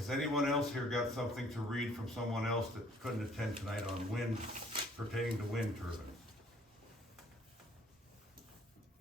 Has anyone else here got something to read from someone else that couldn't attend tonight on wind, pertaining to wind turbines?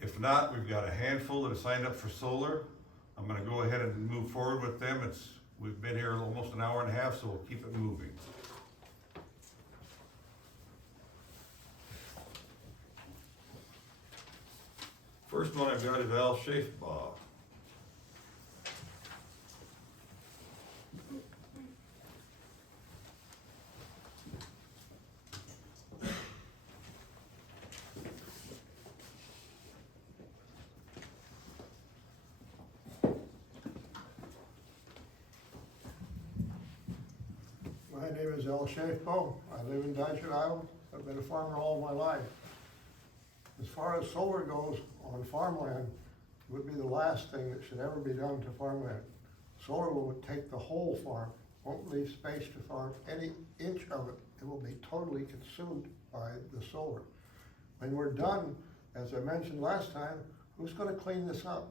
If not, we've got a handful that have signed up for solar. I'm gonna go ahead and move forward with them. We've been here almost an hour and a half, so we'll keep it moving. First one I've got is Al Schaefbaugh. My name is Al Schaefbaugh. I live in Dyson, Iowa. I've been a farmer all my life. As far as solar goes on farmland, it would be the last thing that should ever be done to farmland. Solar will take the whole farm, won't leave space to farm any inch of it. It will be totally consumed by the solar. When we're done, as I mentioned last time, who's gonna clean this up?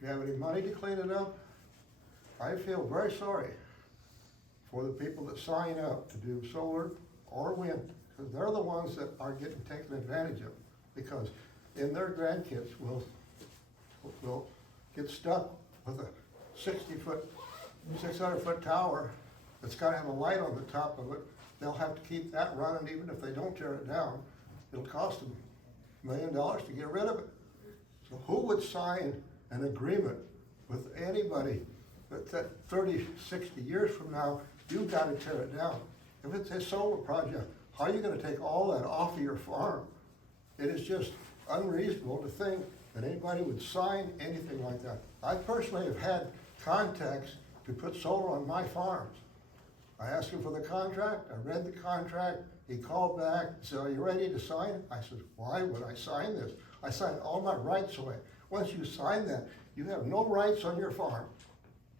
Do you have any money to clean it up? I feel very sorry for the people that sign up to do solar or wind, because they're the ones that are getting taken advantage of. Because then their grandkids will get stuck with a 60-foot, 600-foot tower that's gotta have a light on the top of it. They'll have to keep that running even if they don't tear it down. It'll cost them $1 million to get rid of it. So who would sign an agreement with anybody that 30, 60 years from now, you've gotta tear it down? If it's a solar project, how are you gonna take all that off of your farm? It is just unreasonable to think that anybody would sign anything like that. I personally have had contacts to put solar on my farms. I asked him for the contract, I read the contract, he called back, said, "Are you ready to sign?" I said, "Why would I sign this? I signed all my rights away." Once you sign that, you have no rights on your farm.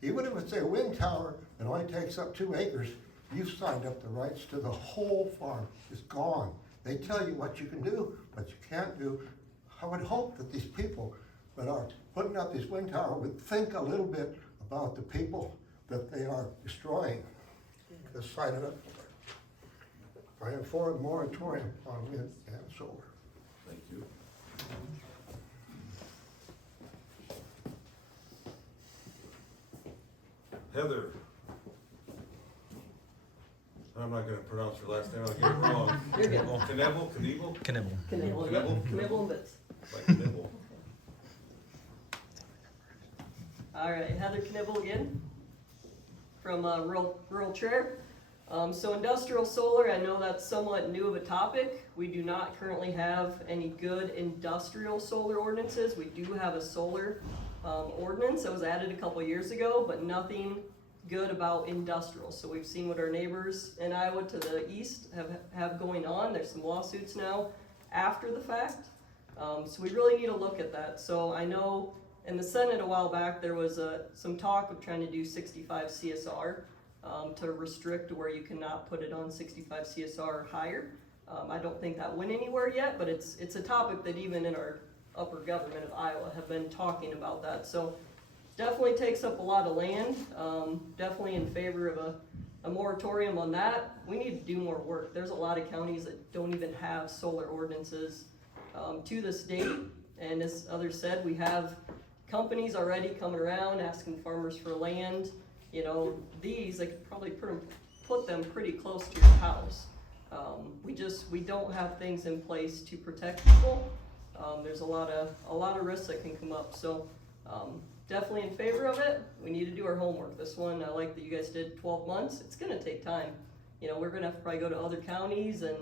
Even if it's a wind tower that only takes up 2 acres, you've signed up the rights to the whole farm. It's gone. They tell you what you can do, what you can't do. I would hope that these people that are putting up these wind towers would think a little bit about the people that they are destroying. Just sign it up. I am for a moratorium on wind and solar. Thank you. Heather. I'm not gonna pronounce your last name, I'll get it wrong. You're good. Oh, Knievel? Knibbel. Knievel, yep, Knievel and bits. Like Knievel. All right, Heather Knievel again, from Rural Chair. So industrial solar, I know that's somewhat new of a topic. We do not currently have any good industrial solar ordinances. We do have a solar ordinance that was added a couple years ago, but nothing good about industrial. So we've seen what our neighbors in Iowa to the east have going on. There's some lawsuits now after the fact. So we really need to look at that. So I know in the Senate a while back there was some talk of trying to do 65 CSR to restrict where you cannot put it on 65 CSR or higher. I don't think that went anywhere yet, but it's a topic that even in our upper government of Iowa have been talking about that. So definitely takes up a lot of land. Definitely in favor of a moratorium on that. We need to do more work. There's a lot of counties that don't even have solar ordinances to this date. And as others said, we have companies already coming around asking farmers for land. You know, these, they could probably put them pretty close to your house. We don't have things in place to protect people. There's a lot of risks that can come up. So definitely in favor of it. We need to do our homework. This one, I like that you guys did 12 months. It's gonna take time. You know, we're gonna have to probably go to other counties and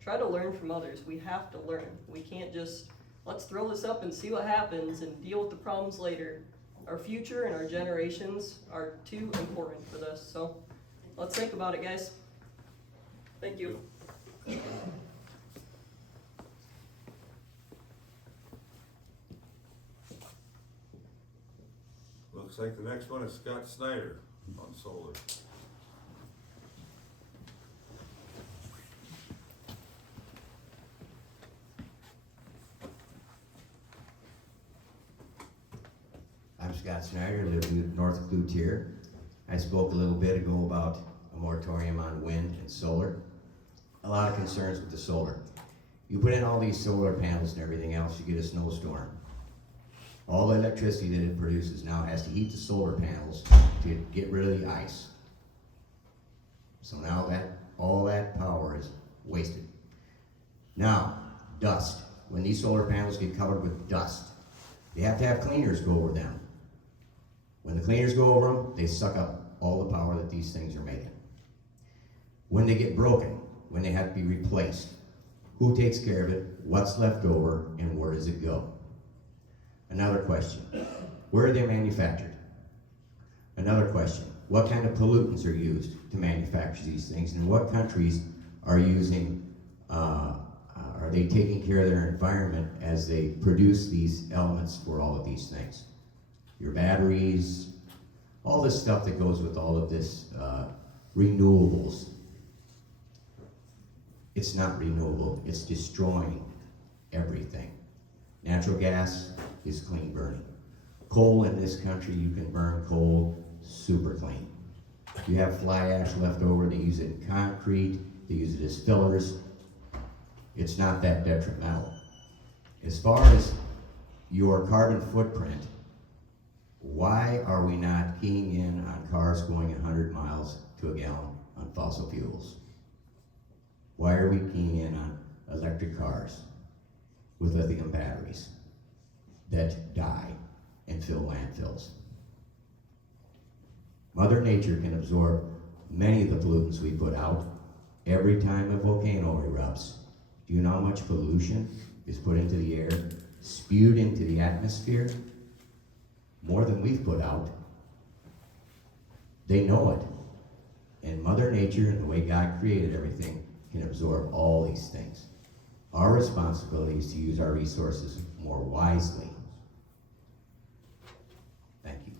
try to learn from others. We have to learn. We can't just, let's throw this up and see what happens and deal with the problems later. Our future and our generations are too important for this. So let's think about it, guys. Thank you. Looks like the next one is Scott Snyder on solar. I'm Scott Snyder, live in North Cloutier. I spoke a little bit ago about a moratorium on wind and solar. A lot of concerns with the solar. You put in all these solar panels and everything else, you get a snowstorm. All the electricity that it produces now has to heat the solar panels to get rid of the ice. So now all that power is wasted. Now, dust. When these solar panels get covered with dust, they have to have cleaners go over them. When the cleaners go over them, they suck up all the power that these things are making. When they get broken, when they have to be replaced, who takes care of it, what's left over, and where does it go? Another question, where are they manufactured? Another question, what kind of pollutants are used to manufacture these things, and what countries are using, are they taking care of their environment as they produce these elements for all of these things? Your batteries, all this stuff that goes with all of this renewables. It's not renewable, it's destroying everything. Natural gas is clean burning. Coal in this country, you can burn coal super clean. You have fly ash left over, they use it in concrete, they use it as fillers. It's not that detrimental. As far as your carbon footprint, why are we not keying in on cars going 100 miles to a gallon on fossil fuels? Why are we keying in on electric cars with lithium batteries that die and fill landfills? Mother Nature can absorb many of the pollutants we put out every time a volcano erupts. Do you know how much pollution is put into the air, spewed into the atmosphere? More than we've put out. They know it. And Mother Nature and the way God created everything can absorb all these things. Our responsibility is to use our resources more wisely. Thank you.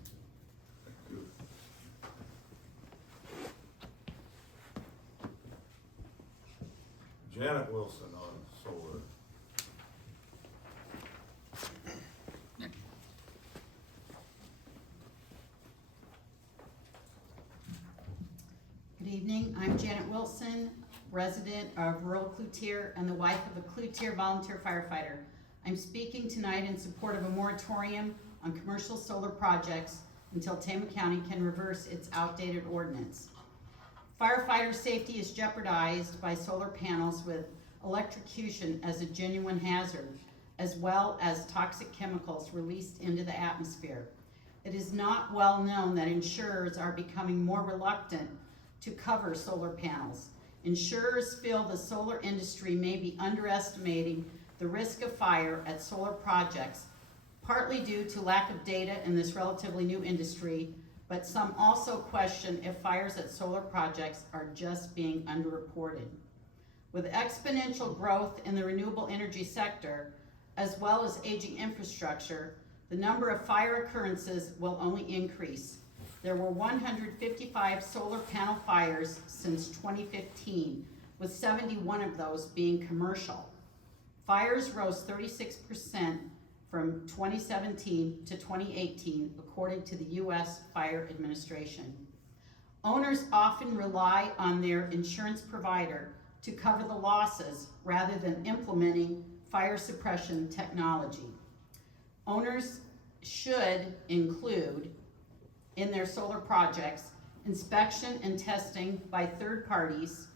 Janet Wilson on solar. Good evening, I'm Janet Wilson, resident of rural Cloutier and the wife of a Cloutier volunteer firefighter. I'm speaking tonight in support of a moratorium on commercial solar projects until Tama County can reverse its outdated ordinance. Firefighter safety is jeopardized by solar panels with electrocution as a genuine hazard, as well as toxic chemicals released into the atmosphere. It is not well known that insurers are becoming more reluctant to cover solar panels. Insurers feel the solar industry may be underestimating the risk of fire at solar projects, partly due to lack of data in this relatively new industry, but some also question if fires at solar projects are just being underreported. With exponential growth in the renewable energy sector, as well as aging infrastructure, the number of fire occurrences will only increase. There were 155 solar panel fires since 2015, with 71 of those being commercial. Fires rose 36% from 2017 to 2018, according to the U.S. Fire Administration. Owners often rely on their insurance provider to cover the losses rather than implementing fire suppression technology. Owners should include in their solar projects inspection and testing by third parties,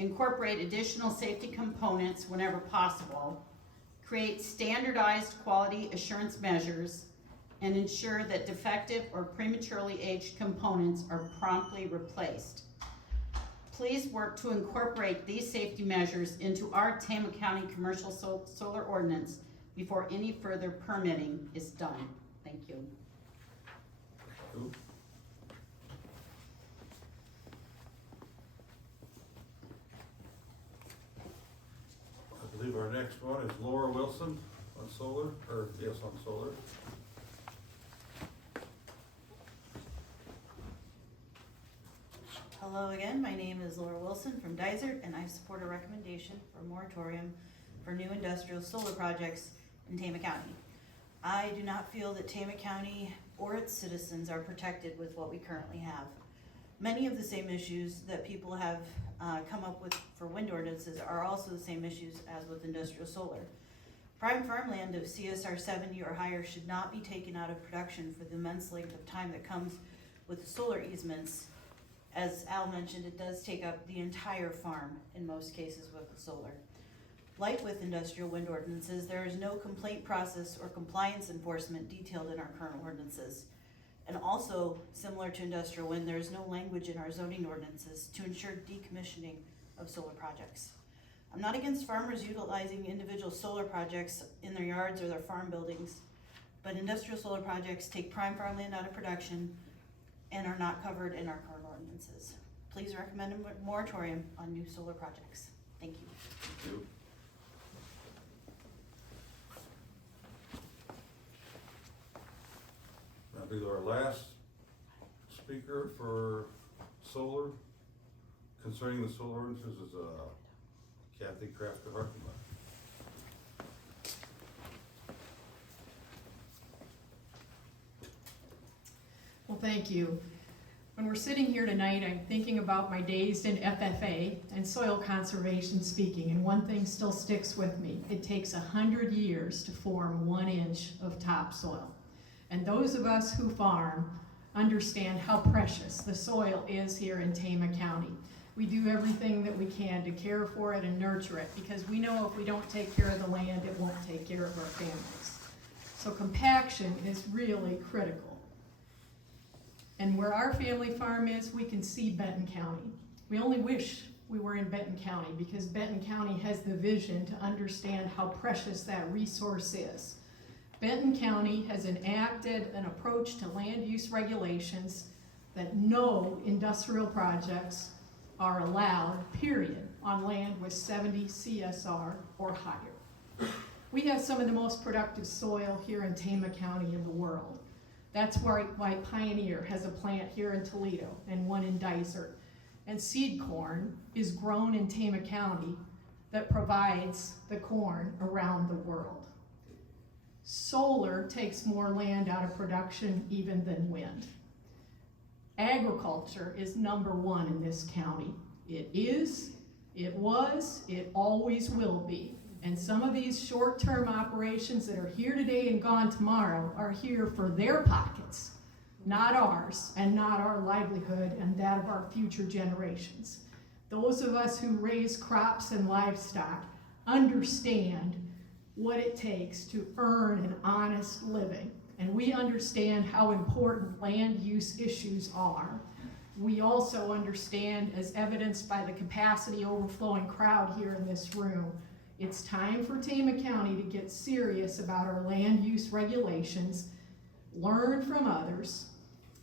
incorporate additional safety components whenever possible, create standardized quality assurance measures, and ensure that defective or prematurely aged components are promptly replaced. Please work to incorporate these safety measures into our Tama County commercial solar ordinance before any further permitting is done. Thank you. I believe our next one is Laura Wilson on solar, or yes, on solar. Hello again, my name is Laura Wilson from Dysart, and I support a recommendation for a moratorium for new industrial solar projects in Tama County. I do not feel that Tama County or its citizens are protected with what we currently have. Many of the same issues that people have come up with for wind ordinances are also the same issues as with industrial solar. Prime farmland of CSR 70 or higher should not be taken out of production for the immense length of time that comes with the solar easements. As Al mentioned, it does take up the entire farm in most cases with the solar. Like with industrial wind ordinances, there is no complaint process or compliance enforcement detailed in our current ordinances. And also, similar to industrial wind, there is no language in our zoning ordinances to ensure decommissioning of solar projects. I'm not against farmers utilizing individual solar projects in their yards or their farm buildings, but industrial solar projects take prime farmland out of production and are not covered in our current ordinances. Please recommend a moratorium on new solar projects. Thank you. Thank you. That'll be our last speaker for solar. Concerning the solar ordinances is Kathy Kraft-Hartman. Well, thank you. When we're sitting here tonight, I'm thinking about my days in FFA and soil conservation speaking, and one thing still sticks with me. It takes 100 years to form 1 inch of topsoil. And those of us who farm understand how precious the soil is here in Tama County. We do everything that we can to care for it and nurture it, because we know if we don't take care of the land, it won't take care of our families. So compaction is really critical. And where our family farm is, we can see Benton County. We only wish we were in Benton County, because Benton County has the vision to understand how precious that resource is. Benton County has enacted an approach to land use regulations that no industrial projects are allowed, period, on land with 70 CSR or higher. We have some of the most productive soil here in Tama County in the world. That's why Pioneer has a plant here in Toledo and one in Dysart. And seed corn is grown in Tama County that provides the corn around the world. Solar takes more land out of production even than wind. Agriculture is #1 in this county. It is, it was, it always will be. And some of these short-term operations that are here today and gone tomorrow are here for their pockets, not ours, and not our livelihood and that of our future generations. Those of us who raise crops and livestock understand what it takes to earn an honest living. And we understand how important land use issues are. We also understand, as evidenced by the capacity overflowing crowd here in this room, it's time for Tama County to get serious about our land use regulations, learn from others,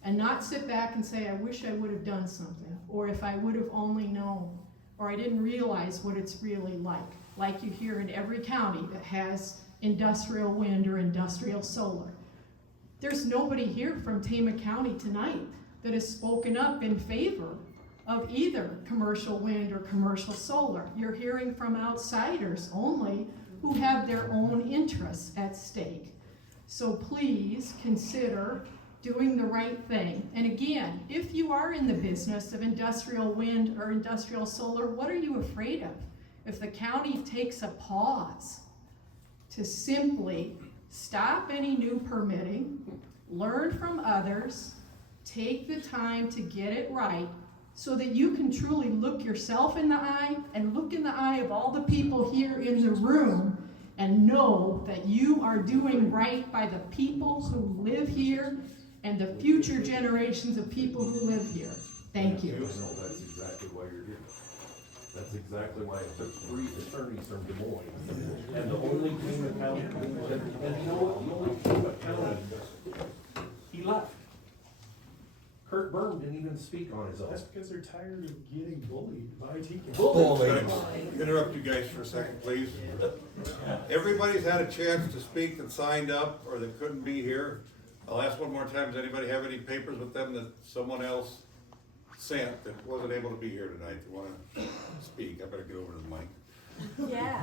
and not sit back and say, I wish I would have done something, or if I would have only known, or I didn't realize what it's really like you hear in every county that has industrial wind or industrial solar. There's nobody here from Tama County tonight that has spoken up in favor of either commercial wind or commercial solar. You're hearing from outsiders only who have their own interests at stake. So please consider doing the right thing. And again, if you are in the business of industrial wind or industrial solar, what are you afraid of? If the county takes a pause to simply stop any new permitting, learn from others, take the time to get it right, so that you can truly look yourself in the eye and look in the eye of all the people here in the room and know that you are doing right by the people who live here and the future generations of people who live here. Thank you. No, that's exactly why you're here. That's exactly why it took 3 attorneys from Des Moines. And the only Tama County, and you know what, the only Tama County, he left. Kurt Byrne didn't even speak on his own. That's because they're tired of getting bullied by TK. Can I interrupt you guys for a second, please? Everybody's had a chance to speak that signed up or that couldn't be here. I'll ask one more time, does anybody have any papers with them that someone else sent that wasn't able to be here tonight that wanna speak? I better get over to the mic. Yeah.